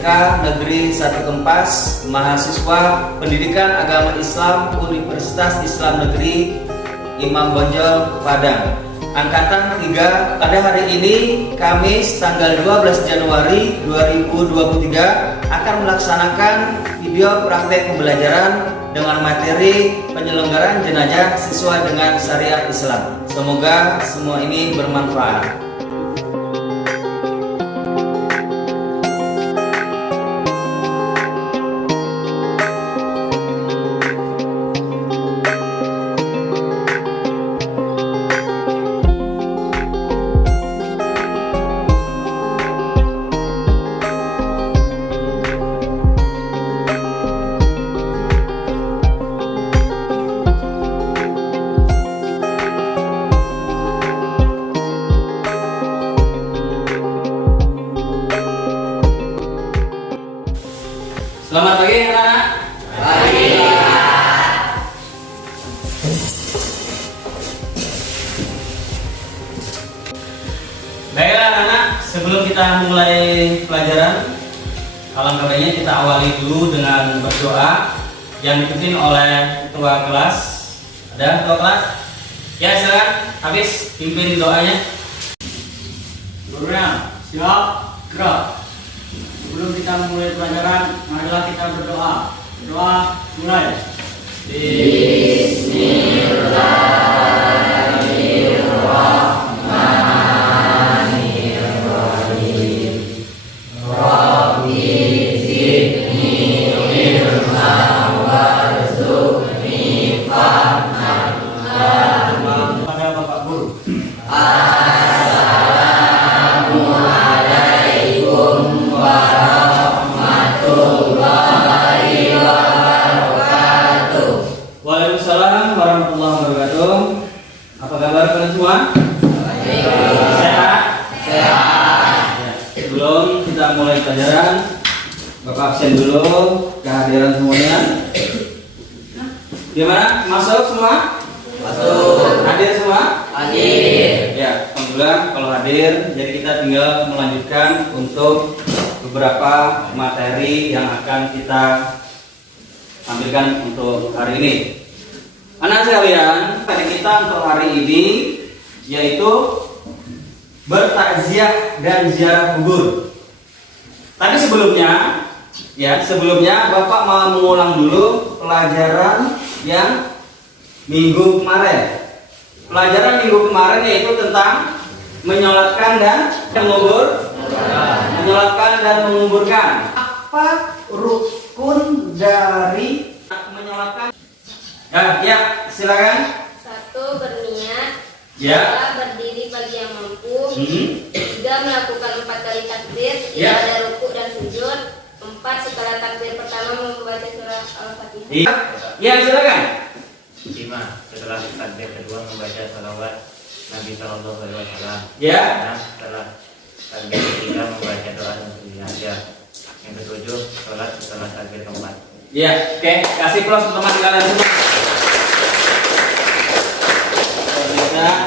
SMK Negeri 1 Kempas, mahasiswa Pendidikan Agama Islam Universitas Islam Negeri Imam Bonjol Padang, Angkatan 3. Pada hari ini, Kamis tanggal 12 Januari 2023 akan melaksanakan video praktek pembelajaran dengan materi penyelenggaraan jenazah sesuai dengan syariat Islam. Semoga semua ini bermanfaat. Selamat pagi anak-anak. Pagi. Baiklah anak-anak, sebelum kita mulai pelajaran, alangkah baiknya kita awali dulu dengan berdoa yang dipimpin oleh ketua kelas. Ada ketua kelas? Ya silakan, habis pimpin doanya. Gurunya, siap, gerak. Sebelum kita mulai pelajaran, marilah kita berdoa. Berdoa, mulai. Bismillahirrahmanirrahim. Rabbi zidni ilman warzuqni fahman. Pada Bapak Guru. Assalamualaikum warahmatullahi wabarakatuh. Waalaikumsalam warahmatullahi wabarakatuh. Apa kabar kalian semua? Sehat? Sehat. Ya. Sebelum kita mulai pelajaran, Bapak absen dulu kehadiran semuanya. Gimana? Masuk semua? Masuk. Hadir semua? Hadir. Ya, alhamdulillah kalau hadir. Jadi kita tinggal melanjutkan untuk beberapa materi yang akan kita tampilkan untuk hari ini. Anak sekalian, tadi kita untuk hari ini yaitu bertakziah dan ziarah kubur. Tadi sebelumnya Bapak mau mengulang dulu pelajaran yang minggu kemarin. Pelajaran minggu kemarin yaitu tentang menyolatkan dan menguburkan. Apa rukun dari menyolatkan? Ya, silakan. 1. Berniat. Ya. 2. Berdiri bagi yang mampu. 3. Melakukan 4 kali takbir, tidak Ya. ada ruku dan sujud. 4. Setelah takbir pertama membaca surah Al-Fatihah. Iya. Ya, silakan. 5. Setelah takbir kedua membaca salawat Nabi Sallallahu Alaihi Wasallam. Ya. 6. Setelah takbir ketiga membaca doa untuk jenazah. Yang ke-7 sholat setelah takbir keempat. Ya, oke. Kasih plus teman kalian semua.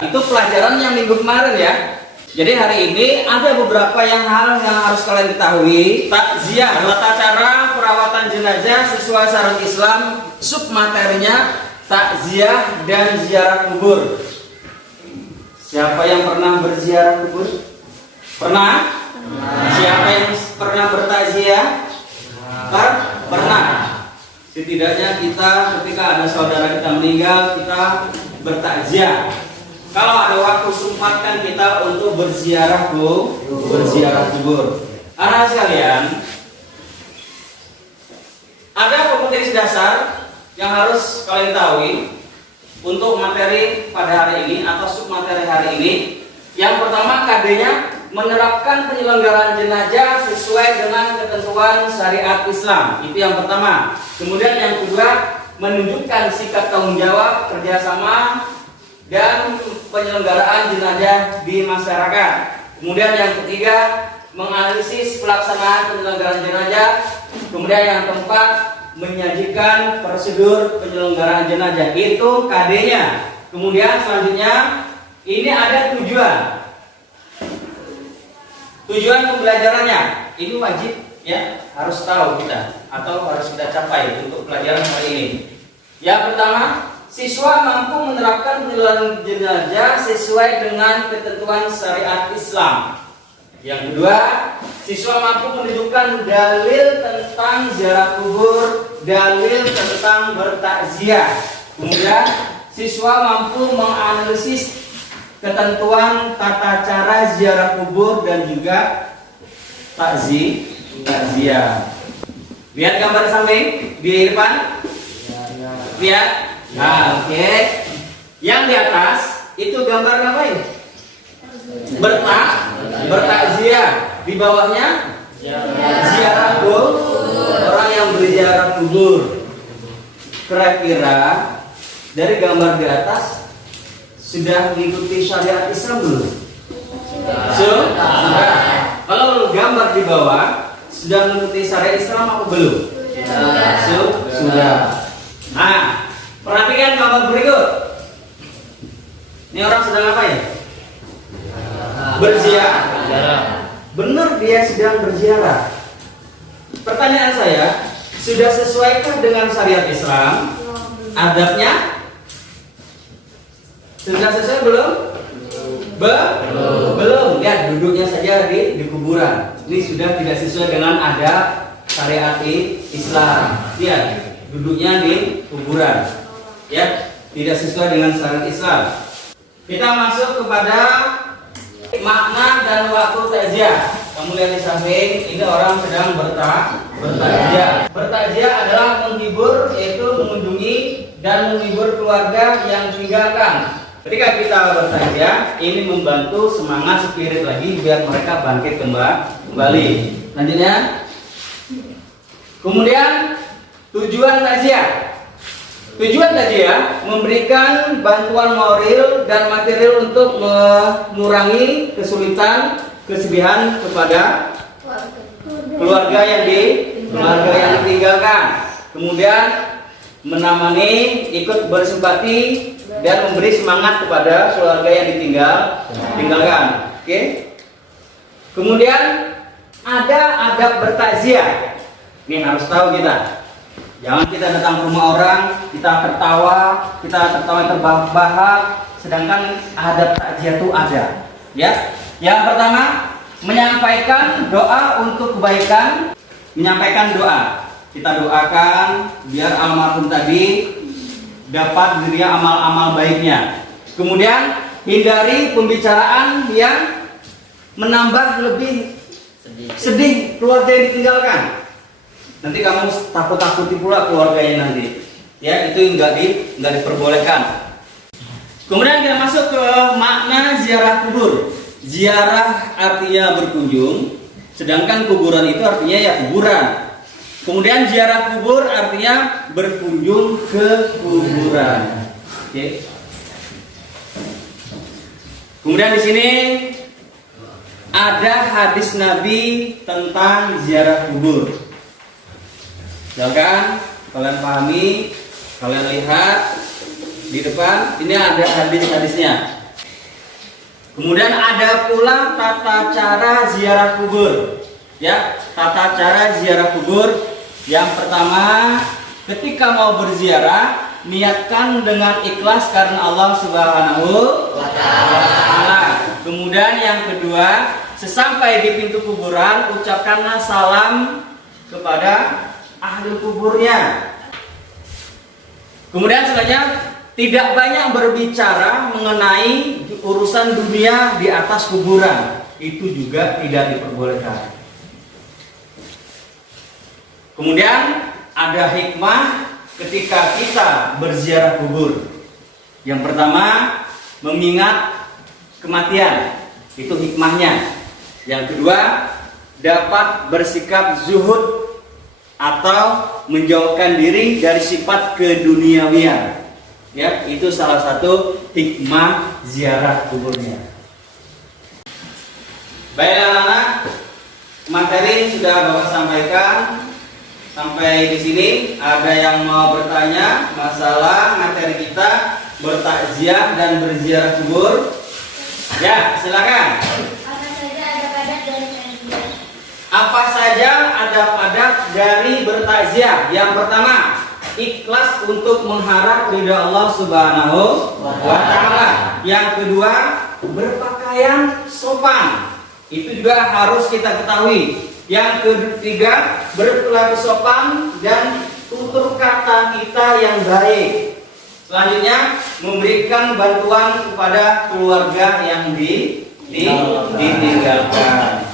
Itu pelajaran yang minggu kemarin ya. Jadi hari ini ada beberapa hal yang harus kalian ketahui. Takziah, tata cara perawatan jenazah sesuai syariat Islam. Submaterinya takziah dan ziarah kubur. Siapa yang pernah berziarah kubur? Pernah? Siapa yang pernah bertakziah? Pernah. Setidaknya kita ketika ada saudara kita meninggal, kita bertakziah. Kalau ada waktu sempatkan kita untuk berziarah kubur. Anak sekalian, ada kompetensi dasar yang harus kalian tahu untuk materi pada hari ini atau submateri hari ini. Yang pertama, KD-nya menerapkan penyelenggaraan jenazah sesuai dengan ketentuan syariat Islam. Itu yang pertama. Kemudian yang kedua, menunjukkan sikap tanggung jawab, kerjasama dan penyelenggaraan jenazah di masyarakat. Kemudian yang ketiga, menganalisis pelaksanaan penyelenggaraan jenazah. Kemudian yang keempat, menyajikan prosedur penyelenggaraan jenazah. Itu KD-nya. Kemudian selanjutnya ini ada tujuan pembelajarannya. Ini wajib ya harus tahu kita atau harus kita capai untuk pelajaran hari ini. Yang pertama, siswa mampu menerapkan perilaku jenazah sesuai dengan ketentuan syariat Islam. Yang kedua, siswa mampu menunjukkan dalil tentang ziarah kubur, dalil tentang bertakziah. Kemudian, siswa mampu menganalisis ketentuan tata cara ziarah kubur dan juga takziah. Lihat gambar samping di depan. Lihat. Nah, oke. Yang di atas itu gambar apa ini? Bertakziah. Di bawahnya ziarah kubur. Orang yang berziarah kubur. Kira-kira dari gambar di atas sudah mengikuti syariat Islam belum? Sudah. Kalau gambar di bawah sudah mengikuti syariat Islam apa belum? Sudah. Nah, perhatikan gambar berikut. Ini orang sedang apa ya? Berziarah. Benar dia sedang berziarah. Pertanyaan saya, sudah sesuaikah dengan syariat Islam? Adabnya? Sudah sesuai belum? Belum. Lihat duduknya saja di kuburan. Ini sudah tidak sesuai dengan adab syariat Islam. Lihat duduknya di kuburan. Ya, tidak sesuai dengan syariat Islam. Kita masuk kepada makna dan waktu takziah. Kamu lihat di samping, ini orang sedang bertakziah. Bertakziah adalah menghibur, yaitu mengunjungi dan menghibur keluarga yang ditinggalkan. Ketika kita bertakziah, ini membantu semangat spirit lagi biar mereka bangkit kembali. Lanjutnya. Kemudian tujuan takziah. Tujuan takziah memberikan bantuan moral dan material untuk mengurangi kesulitan, kesedihan kepada keluarga yang ditinggalkan. Kemudian menemani, ikut bersimpati dan memberi semangat kepada keluarga yang ditinggalkan. Oke. Kemudian ada adab bertakziah. Ini harus tahu kita. Jangan kita datang ke rumah orang, kita tertawa terbahak-bahak, sedangkan adab takziah itu ada. Ya. Yang pertama, menyampaikan doa untuk kebaikan, menyampaikan doa. Kita doakan biar almarhum tadi dapat diri amal-amal baiknya. Kemudian hindari pembicaraan yang menambah lebih sedih keluarga yang ditinggalkan. Nanti kamu takut-takuti pula keluarganya nanti. Ya, itu enggak diperbolehkan. Kemudian kita masuk ke makna ziarah kubur. Ziarah artinya berkunjung, sedangkan kuburan itu artinya ya kuburan. Kemudian ziarah kubur artinya berkunjung ke kuburan. Oke. Kemudian di sini ada hadis Nabi tentang ziarah kubur. Silakan kalian pahami, kalian lihat di depan. Ini ada hadis-hadisnya. Kemudian ada pula tata cara ziarah kubur. Ya, tata cara ziarah kubur. Yang pertama, ketika mau berziarah, niatkan dengan ikhlas karena Allah Subhanahu wa Ta'ala. Kemudian yang kedua, sesampai di pintu kuburan, ucapkanlah salam kepada ahli kuburnya. Kemudian selanjutnya, tidak banyak berbicara mengenai urusan dunia di atas kuburan. Itu juga tidak diperbolehkan. Kemudian ada hikmah ketika kita berziarah kubur. Yang pertama, mengingat kematian. Itu hikmahnya. Yang kedua, dapat bersikap zuhud atau menjauhkan diri dari sifat keduniawian. Ya, itu salah satu hikmah ziarah kuburnya. Baik anak-anak, materi sudah Bapak sampaikan. Sampai di sini ada yang mau bertanya masalah materi kita bertakziah dan berziarah kubur? Ya, silakan. Apa saja ada pada dari takziah? Apa saja adab-adab dari bertakziah. Yang pertama, ikhlas untuk mengharap ridha Allah Subhanahu wa taala. Yang kedua, berpakaian sopan. Itu juga harus kita ketahui. Yang ketiga, berperilaku sopan dan tutur kata kita yang baik. Selanjutnya, memberikan bantuan kepada keluarga yang ditinggalkan.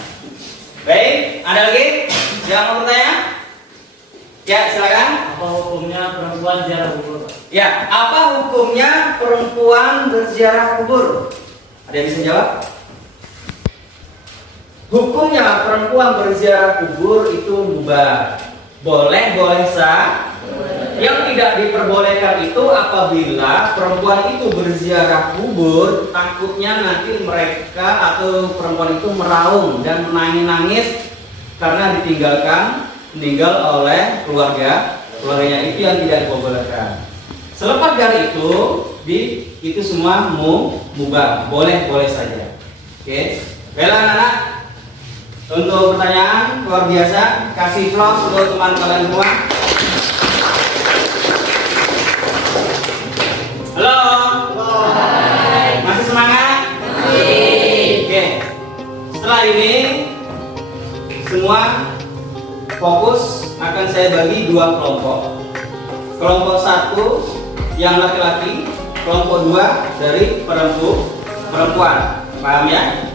Baik, ada lagi yang mau bertanya? Ya, silakan. Apa hukumnya perempuan ziarah kubur? Ya, apa hukumnya perempuan berziarah kubur? Ada yang bisa jawab? Hukumnya perempuan berziarah kubur itu mubah. Boleh sah. Yang tidak diperbolehkan itu apabila perempuan itu berziarah kubur, takutnya nanti mereka atau perempuan itu meraung dan menangis karena meninggal oleh keluarganya, itu yang tidak diperbolehkan. Selepas dari itu semua mubah, boleh saja. Oke, baiklah anak-anak. Untuk pertanyaan luar biasa, kasih plus untuk teman kalian semua. Halo. Masih semangat? Oke. Setelah ini semua fokus akan saya bagi dua kelompok. Kelompok satu yang laki-laki, kelompok dua dari perempuan. Paham ya?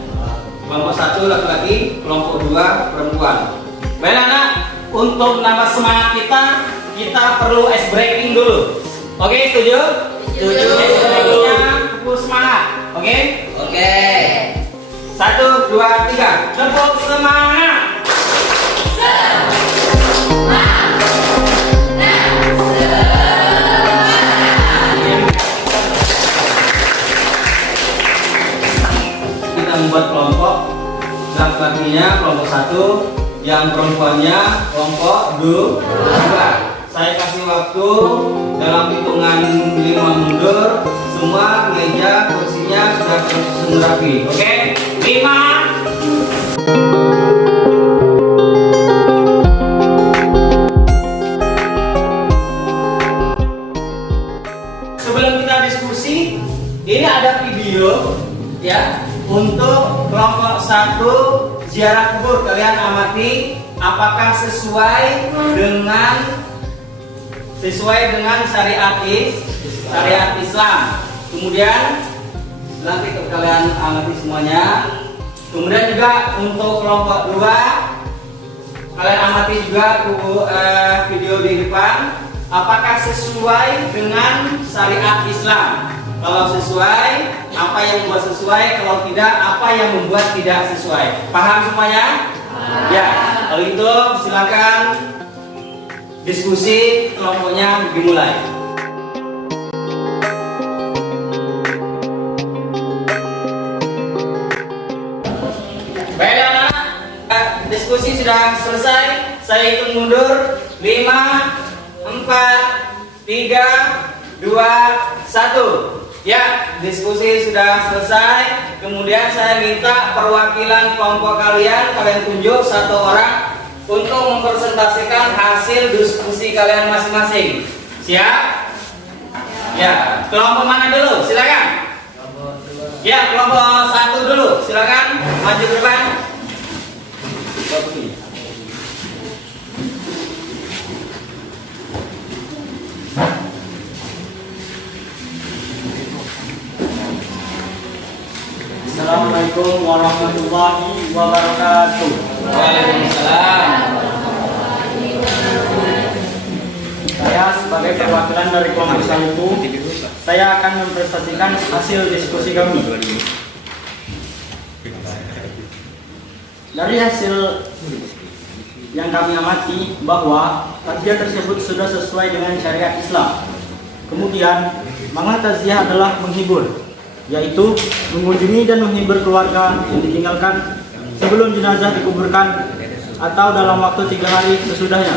Kelompok satu laki-laki, kelompok dua perempuan. Baik anak, untuk nambah semangat kita perlu ice breaking dulu. Oke, setuju? Setuju. Ice breakingnya tepuk semangat. Oke? Oke. 1, 2, 3. Tepuk semangat. Kita membuat kelompok, laki-lakinya kelompok satu, yang perempuannya kelompok dua. Saya kasih waktu dalam hitungan 5 mundur. Semua meja kursinya sudah tersusun rapi. Oke? 5. Sebelum kita diskusi, ini ada video ya untuk kelompok satu ziarah kubur. Kalian amati apakah sesuai dengan syariat Islam. Kemudian nanti kalian amati semuanya. Kemudian juga untuk kelompok 2 kalian amati juga video di depan. Apakah sesuai dengan syariat Islam? Kalau sesuai, apa yang membuat sesuai? Kalau tidak, apa yang membuat tidak sesuai? Paham semuanya? Ya. Kalau itu silakan diskusi kelompoknya dimulai. Baik anak, diskusi sudah selesai. Saya hitung mundur. 5, 4, 3, 2, 1. Ya, diskusi sudah selesai. Kemudian saya minta perwakilan kelompok kalian tunjuk satu orang untuk mempresentasikan hasil diskusi kalian masing-masing. Siap? Ya, kelompok mana dulu? Silakan. Ya, kelompok satu dulu. Silakan maju ke depan. Assalamualaikum warahmatullahi wabarakatuh. Waalaikumsalam. Saya sebagai perwakilan dari kelompok satu, saya akan mempresentasikan hasil diskusi kami. Dari hasil yang kami amati bahwa takziah tersebut sudah sesuai dengan syariat Islam. Kemudian, makna takziah adalah menghibur, yaitu mengunjungi dan menghibur keluarga yang ditinggalkan sebelum jenazah dikuburkan atau dalam waktu 3 hari sesudahnya.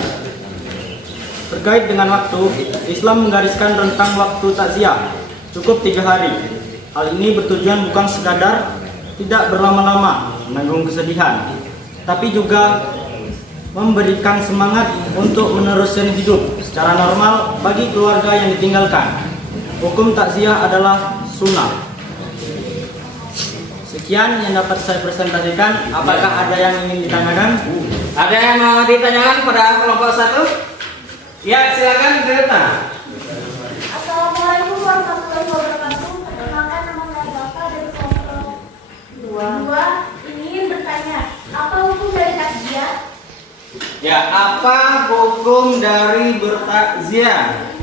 Terkait dengan waktu, Islam menggariskan rentang waktu takziah cukup 3 hari. Hal ini bertujuan bukan sekadar tidak berlama-lama menanggung kesedihan, tapi juga memberikan semangat untuk meneruskan hidup secara normal bagi keluarga yang ditinggalkan. Hukum takziah adalah sunnah. Sekian yang dapat saya presentasikan. Apakah ada yang ingin ditanyakan? Ada yang mau ditanyakan pada kelompok 1? Ya, silakan Greta. Assalamualaikum warahmatullahi wabarakatuh. Perkenalkan, nama saya Bapak dari kelompok 2. Ingin bertanya, apa hukum dari takziah? Ya, apa hukum dari bertakziah?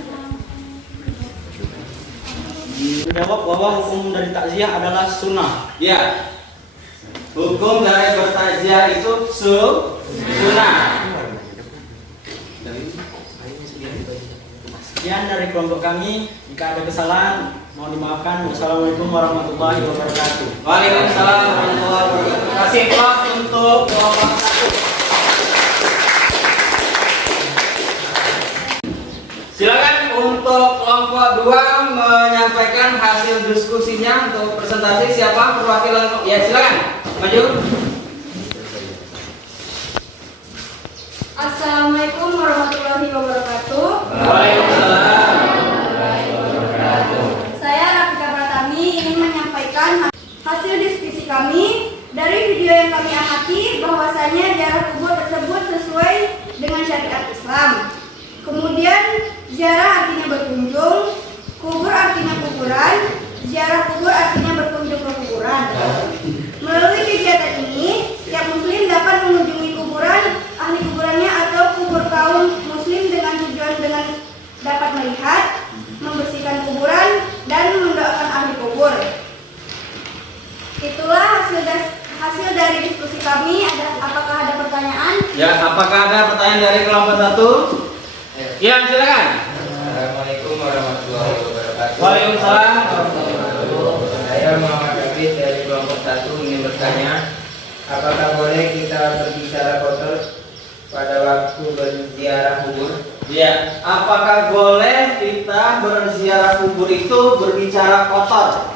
Menjawab bahwa hukum dari takziah adalah sunnah. Ya, hukum dari bertakziah itu sunnah. Sekian dari kelompok kami. Jika ada kesalahan, mohon dimaafkan. Wassalamualaikum warahmatullahi wabarakatuh. Waalaikumsalam warahmatullahi wabarakatuh. Kasih aplaus untuk kelompok 1. Silakan untuk kelompok 2 menyampaikan hasil diskusinya untuk presentasi. Siapa perwakilan? Ya, silakan maju. Assalamualaikum warahmatullahi wabarakatuh. Waalaikumsalam. Saya Rafika Pratami ingin menyampaikan hasil diskusi kami dari video yang kami amati bahwasanya ziarah kubur tersebut sesuai dengan syariat Islam. Kemudian ziarah artinya berkunjung, kubur artinya kuburan, ziarah kubur artinya berkunjung ke kuburan. Melalui kegiatan ini, setiap muslim dapat mengunjungi kuburan ahli kuburannya atau kubur kaum muslim dengan tujuan dengan dapat melihat, membersihkan kuburan, dan mendoakan ahli kubur. Itulah hasil dari diskusi kami. Apakah ada pertanyaan? Ya, apakah ada pertanyaan dari kelompok 1? Ya, silakan. Assalamualaikum warahmatullahi wabarakatuh. Waalaikumsalam. Saya Muhammad David dari kelompok 1 ingin bertanya, apakah boleh kita berbicara kotor pada waktu berziarah kubur? Ya, apakah boleh kita berziarah kubur itu berbicara kotor?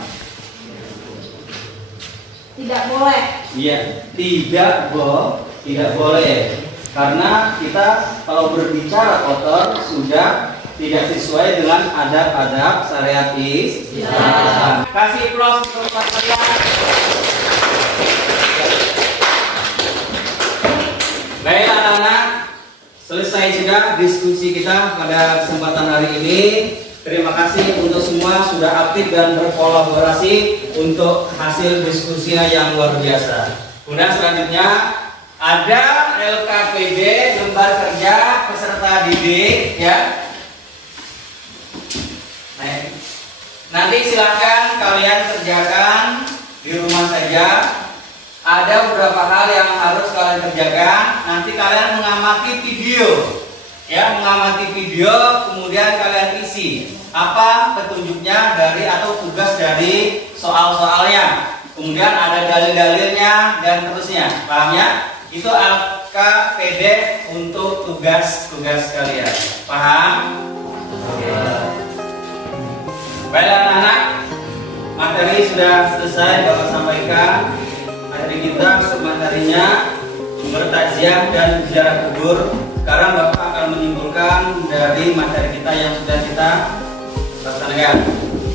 Tidak boleh. Iya, tidak boleh. Karena kita kalau berbicara kotor sudah tidak sesuai dengan adab-adab syariat Islam. Kasih aplaus untuk kalian. Baik anak-anak, selesai sudah diskusi kita pada kesempatan hari ini. Terima kasih untuk semua sudah aktif dan berkolaborasi untuk hasil diskusinya yang luar biasa. Kemudian selanjutnya ada LKPD lembar kerja peserta didik ya. Nanti silakan kalian kerjakan di rumah saja. Ada beberapa hal yang harus kalian kerjakan. Nanti kalian mengamati video ya, mengamati video kemudian kalian isi apa petunjuknya dari atau tugas dari soal-soalnya. Kemudian ada dalil-dalilnya dan terusnya. Paham ya? Itu LKPD untuk tugas-tugas kalian. Paham? Baiklah anak-anak, materi sudah selesai Bapak sampaikan. Materi kita materinya bertakziah dan ziarah kubur. Sekarang Bapak akan menyimpulkan dari materi kita yang sudah kita laksanakan.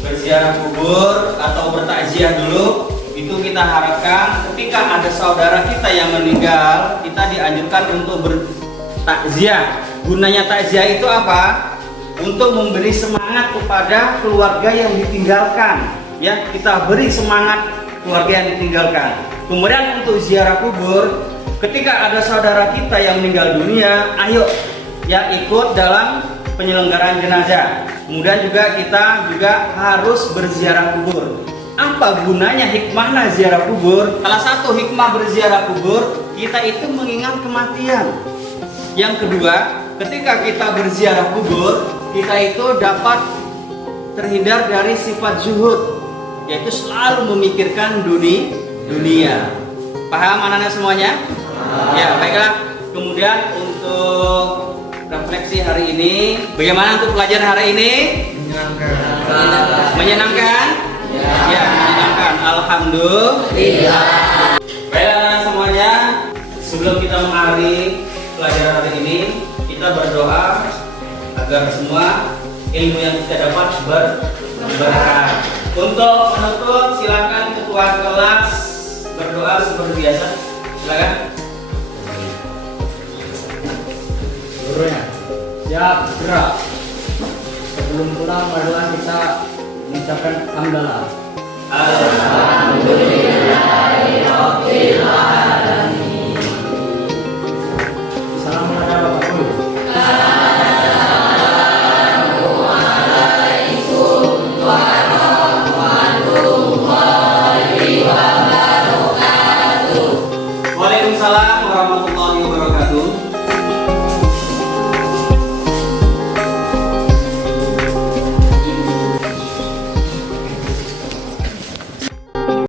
Berziarah kubur atau bertakziah dulu. Itu kita harapkan ketika ada saudara kita yang meninggal, kita dianjurkan untuk bertakziah. Gunanya takziah itu apa? Untuk memberi semangat kepada keluarga yang ditinggalkan. Ya, kita beri semangat keluarga yang ditinggalkan. Kemudian untuk ziarah kubur, ketika ada saudara kita yang meninggal dunia, ayo ya ikut dalam penyelenggaraan jenazah. Kemudian juga kita juga harus berziarah kubur. Apa gunanya, hikmahnya ziarah kubur? Salah satu hikmah berziarah kubur, kita itu mengingat kematian. Yang kedua, ketika kita berziarah kubur, kita itu dapat terhindar dari sifat zuhud, yaitu selalu memikirkan dunia. Paham anak-anak semuanya? Ya, baiklah. Kemudian untuk refleksi hari ini, bagaimana untuk pelajaran hari ini? Menyenangkan? Ya, menyenangkan. Alhamdulillah. Baiklah anak-anak semuanya, sebelum kita mengakhiri pelajaran hari ini kita berdoa agar semua ilmu yang kita dapat berberkah. Untuk menutup, silakan ketua kelas berdoa seperti biasa. Silakan. Gurunya siap gerak. Sebelum pulang marilah kita mengucapkan hamdalah. Salam kepada Bapak Guru. Waalaikumsalam warahmatullahi wabarakatuh.